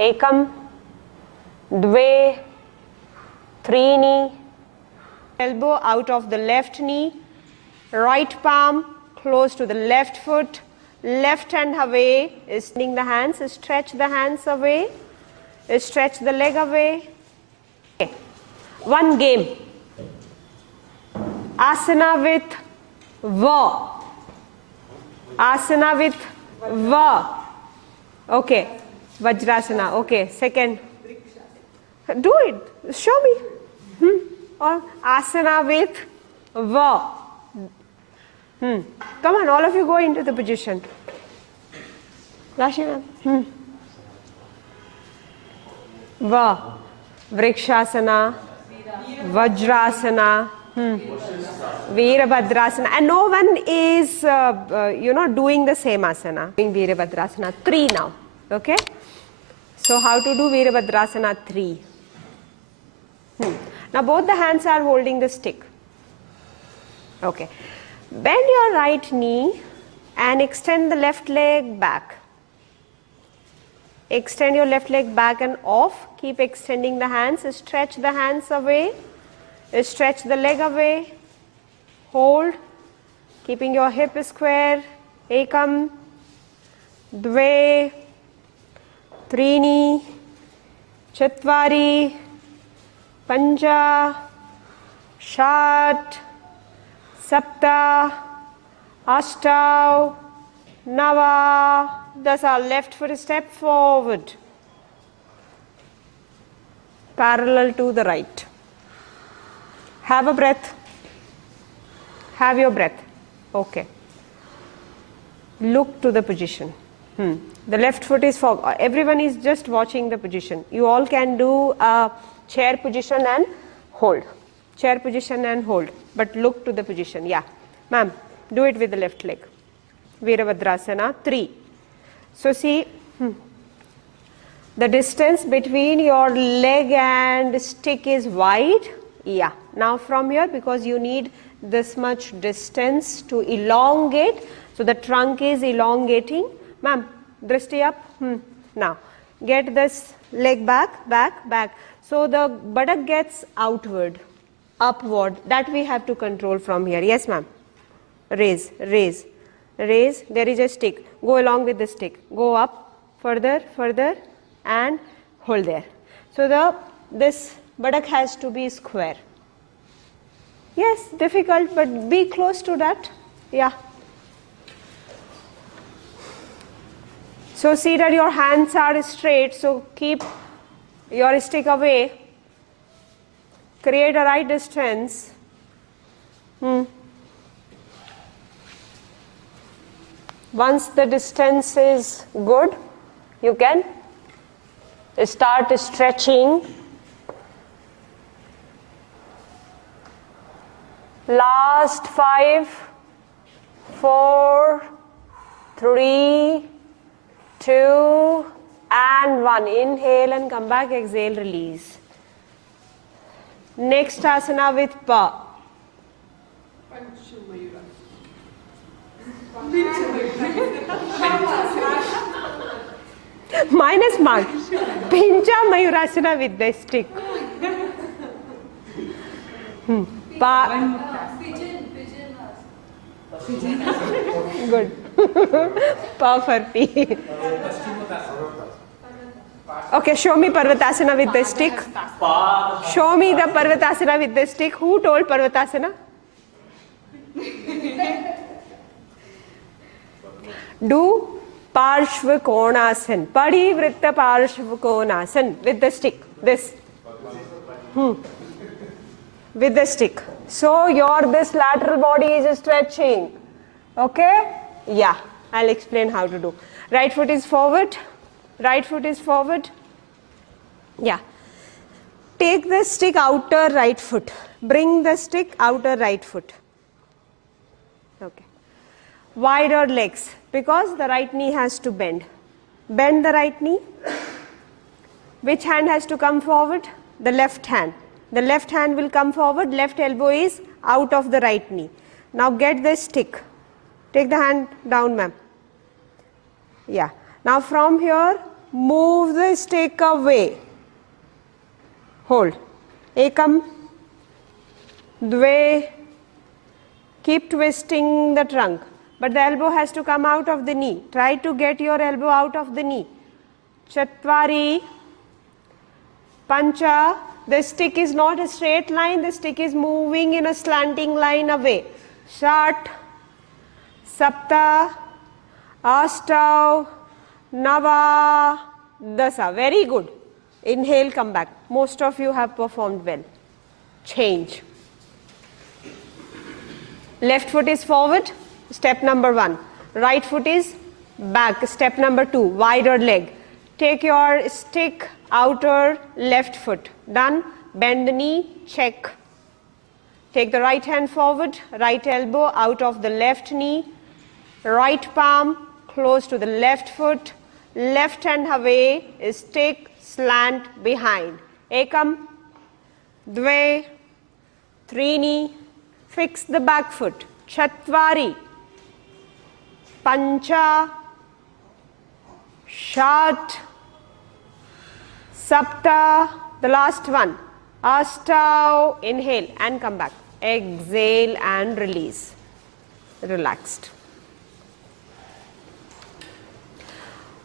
Ekam, Dve, Trini. Elbow out of the left knee, right palm close to the left foot, left hand away, extending the hands, stretch the hands away, stretch the leg away. Okay. One game. Asana with Va. Asana with Va. Okay. Vajrasana. Okay. Second. Do it. Show me. Or asana with Va. Come on, all of you go into the position. Rashi ma'am. Va. Vrikshasana. Vajrasana. Virabhadrasana. And no one is, doing the same asana. Doing Virabhadrasana 3 now. Okay? So how to do Virabhadrasana 3? Now both the hands are holding the stick. Okay. Bend your right knee and extend the left leg back. Extend your left leg back and off. Keep extending the hands. Stretch the hands away. Stretch the leg away. Hold. Keeping your hip square. Ekam, Dve, Trini, Chatvari, Panja, Shat, Sapta, Ashtav, Nava. That's our left foot step forward, parallel to the right. Have a breath. Have your breath. Okay. Look to the position. The left foot is forward. Everyone is just watching the position. You all can do a chair position and hold. Chair position and hold. But look to the position. Yeah. Ma'am, do it with the left leg. Virabhadrasana 3. So see, the distance between your leg and stick is wide. Yeah. Now from here, because you need this much distance to elongate, so the trunk is elongating. Ma'am, drishti up. Now, get this leg back, back. So the buttock gets outward, upward. That we have to control from here. Yes, ma'am. Raise. There is a stick. Go along with the stick. Go up, further, and hold there. So this buttock has to be square. Yes, difficult, but be close to that. Yeah. So see that your hands are straight, so keep your stick away. Create a right distance. Once the distance is good, you can start stretching. Last 5, 4, 3, 2, and 1. Inhale and come back. Exhale, release. Next asana with Pa. Minus mark. Pincha Mayurasana with the stick. Pa. Good. Pa for P. Okay, show me Parvatasana with the stick. Show me the Parvatasana with the stick. Who told Parvatasana? Do Parshva Konasana. Parivritta Parshva Konasana with the stick. This. With the stick. So this lateral body is stretching. Okay? Yeah. I'll explain how to do. Right foot is forward. Right foot is forward. Yeah. Take the stick outer right foot. Bring the stick outer right foot. Okay. Wider legs, because the right knee has to bend. Bend the right knee. Which hand has to come forward? The left hand. The left hand will come forward. Left elbow is out of the right knee. Now get the stick. Take the hand down, ma'am. Yeah. Now from here, move the stick away, hold, ekam, dve, keep twisting the trunk, but the elbow has to come out of the knee. Try to get your elbow out of the knee. Chatvari, pancha, the stick is not a straight line, the stick is moving in a slanting line away. षट्, Sapta, Ashtav, Nava, Dasa. Very good. Inhale, come back. Most of you have performed well. Change. Left foot is forward, step number 1. Right foot is back, step number 2, wider leg. Take your stick, outer left foot. Done. Bend the knee, check. Take the right hand forward, right elbow out of the left knee. Right palm close to the left foot. Left hand away, stick, slant behind. Ekam, dve, trini. Fix the back foot. Chatvari, pancha, षट्, sapta, the last one, ashtav. Inhale and come back. Exhale and release. Relaxed.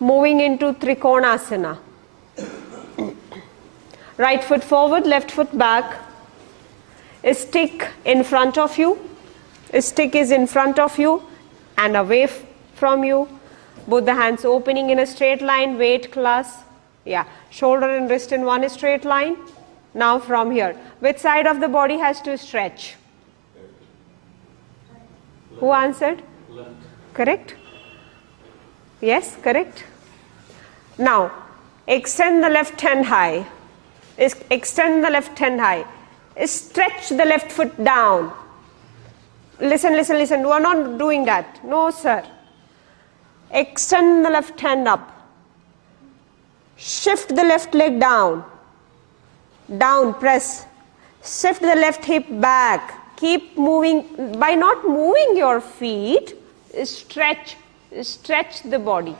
Moving into Trikonasana. Right foot forward, left foot back. A stick in front of you. A stick is in front of you and away from you. Both the hands opening in a straight line, weight class. Yeah, shoulder and wrist in one straight line. Now from here, which side of the body has to stretch? Who answered? Left. Correct? Yes, correct. Now, extend the left hand high. Extend the left hand high. Stretch the left foot down. Listen, listen, listen. We are not doing that. No, sir. Extend the left hand up. Shift the left leg down. Down, press. Shift the left hip back. Keep moving. By not moving your feet, stretch the body.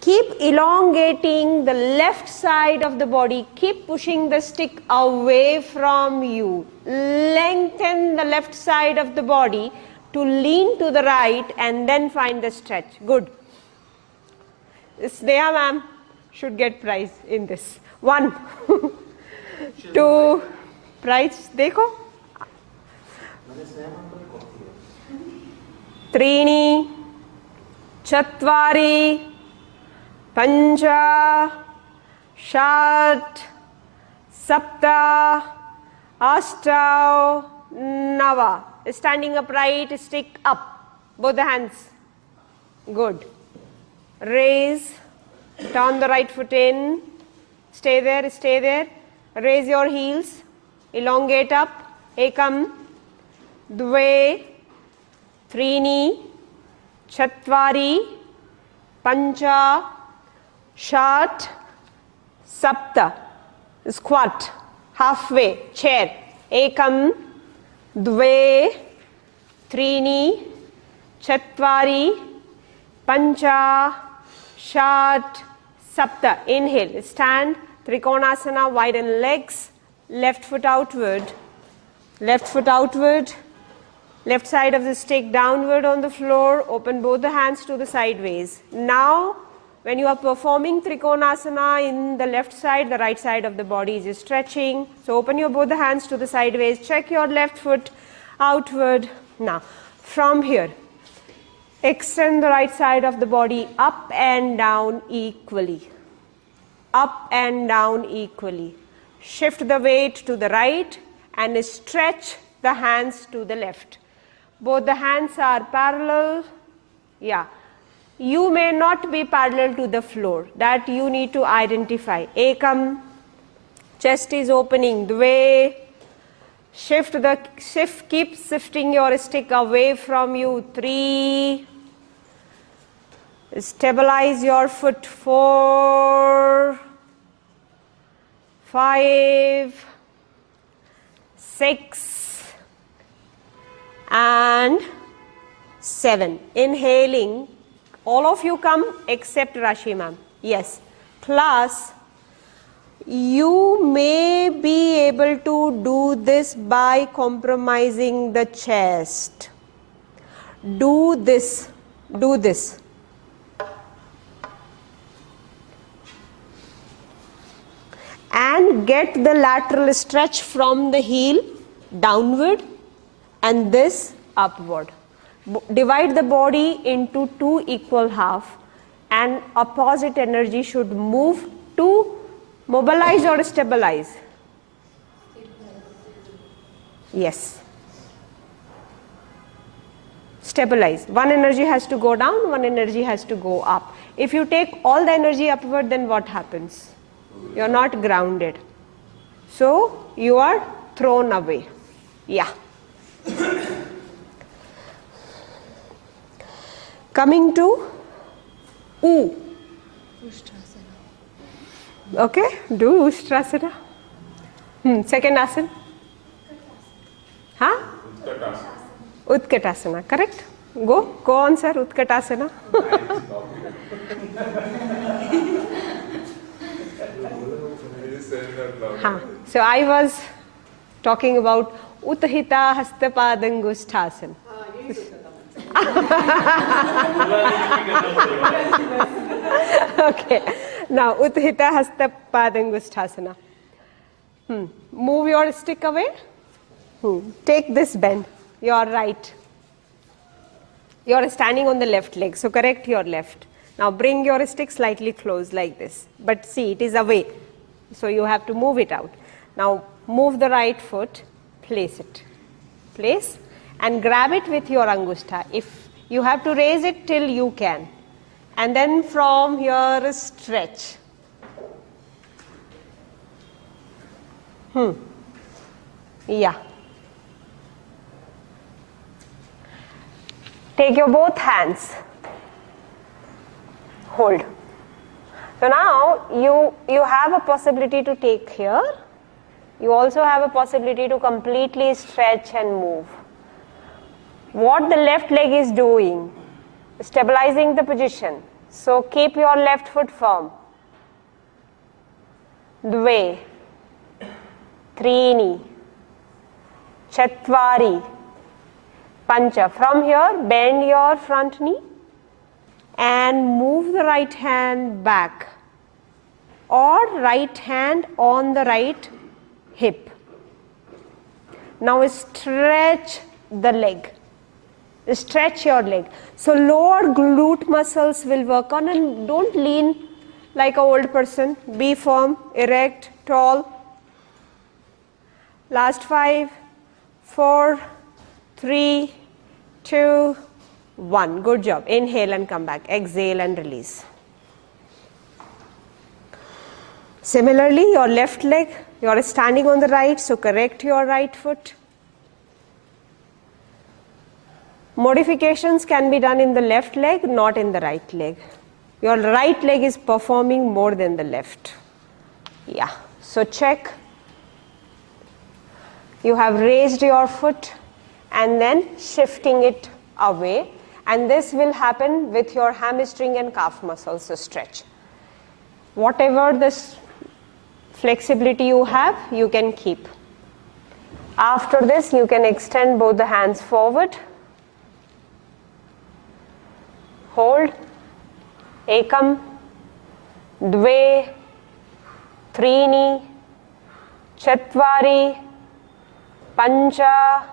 Keep elongating the left side of the body. Keep pushing the stick away from you. Lengthen the left side of the body to lean to the right and then find the stretch. Good. Sneha ma'am should get prize in this. 1, 2, prize देखो. 3, 4, 5, 6, 7, 8, 9. Standing upright, stick up. Both the hands. Good. Raise. Turn the right foot in. Stay there, stay there. Raise your heels. Elongate up. Ekam, dve, trini, chatvari, pancha, षट्, sapta. Squat. Halfway. Chair. Ekam, dve, trini, chatvari, pancha, षट्, sapta. Inhale. Stand. Trikonasana. Widen legs. Left foot outward. Left foot outward. Left side of the stick downward on the floor. Open both the hands to the sideways. Now, when you are performing Trikonasana in the left side, the right side of the body is stretching. So open your both the hands to the sideways. Check your left foot outward. Now, from here, extend the right side of the body up and down equally. Up and down equally. Shift the weight to the right and stretch the hands to the left. Both the hands are parallel. Yeah. You may not be parallel to the floor. That you need to identify. Ekam. Chest is opening. Dve. Keep shifting your stick away from you. 3. Stabilize your foot. 4. 5. 6. And 7. Inhaling. All of you come except Rashi ma'am. Yes. Class, you may be able to do this by compromising the chest. Do this. Do this. And get the lateral stretch from the heel downward and this upward. Divide the body into 2 equal halves and opposite energy should move to mobilize or stabilize. Yes. Stabilize. One energy has to go down, one energy has to go up. If you take all the energy upward, then what happens? You are not grounded. So you are thrown away. Yeah. Coming to U. Okay, do Ustrasana. Second asana. Huh? Utkatasana, correct? Go on, sir, Utkatasana. So I was talking about Uthita Hastapadangusthasana. Okay, now Uthita Hastapadangusthasana. Move your stick away. Take this bend, your right. You are standing on the left leg, so correct your left. Now bring your stick slightly close like this. But see, it is away, so you have to move it out. Now move the right foot, place it. Place and grab it with your angusta. If you have to raise it till you can. And then from here stretch. Yeah. Take your both hands. Hold. So now you have a possibility to take here. You also have a possibility to completely stretch and move. What the left leg is doing, stabilizing the position. So keep your left foot firm. Dve, Trini, Chatvari, Pancha. From here, bend your front knee and move the right hand back or right hand on the right hip. Now stretch the leg. Stretch your leg. So lower glute muscles will work on, and don't lean like an old person. Be firm, erect, tall. Last 5, 4, 3, 2, 1. Good job. Inhale and come back. Exhale and release. Similarly, your left leg, you are standing on the right, so correct your right foot. Modifications can be done in the left leg, not in the right leg. Your right leg is performing more than the left. Yeah. So check. You have raised your foot and then shifting it away, and this will happen with your hamstring and calf muscles. So stretch. Whatever this flexibility you have, you can keep. After this, you can extend both the hands forward. Hold. Ekam, Dve, Trini, Chatvari, Pancha,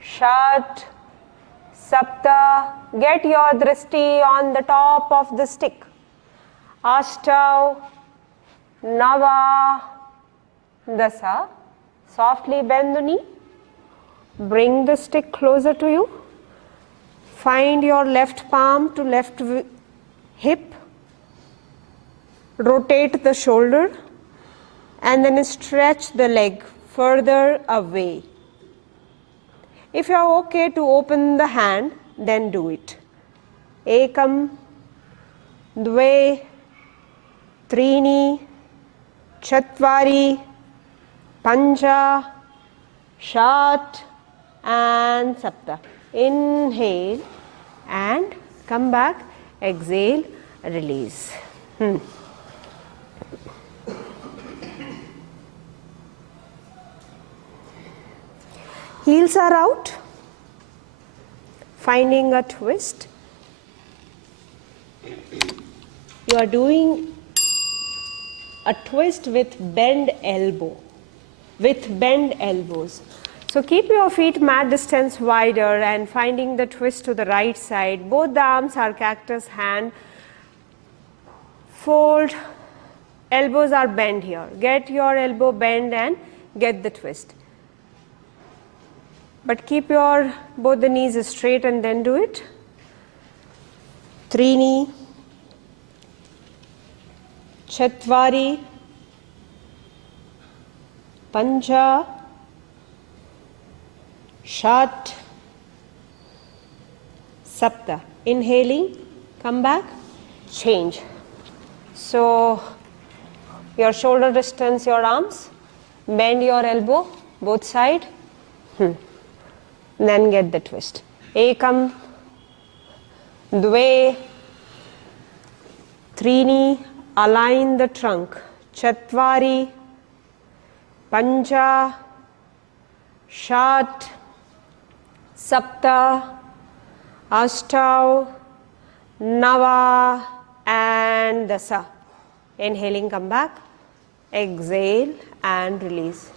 Shat, Sapta. Get your drishti on the top of the stick. Ashtav, Nava, Dasa. Softly bend the knee. Bring the stick closer to you. Find your left palm to left hip. Rotate the shoulder and then stretch the leg further away. If you are okay to open the hand, then do it. Ekam, Dve, Trini, Chatvari, Pancha, Shat and Sapta. Inhale and come back. Exhale, release. Heels are out. Finding a twist. You are doing a twist with bent elbow, with bent elbows. So keep your feet mat distance wider and finding the twist to the right side. Both the arms are cactus hand. Fold, elbows are bent here. Get your elbow bent and get the twist. But keep your both the knees straight and then do it. Trini, Chatvari, Pancha, Shat, Sapta. Inhaling, come back, change. So your shoulder distance, your arms, bend your elbow, both side, then get the twist. Ekam, Dve, Trini, align the trunk. Chatvari, Pancha, Shat, Sapta, Ashtav, Nava, and Dasa. Inhaling, come back, exhale and release.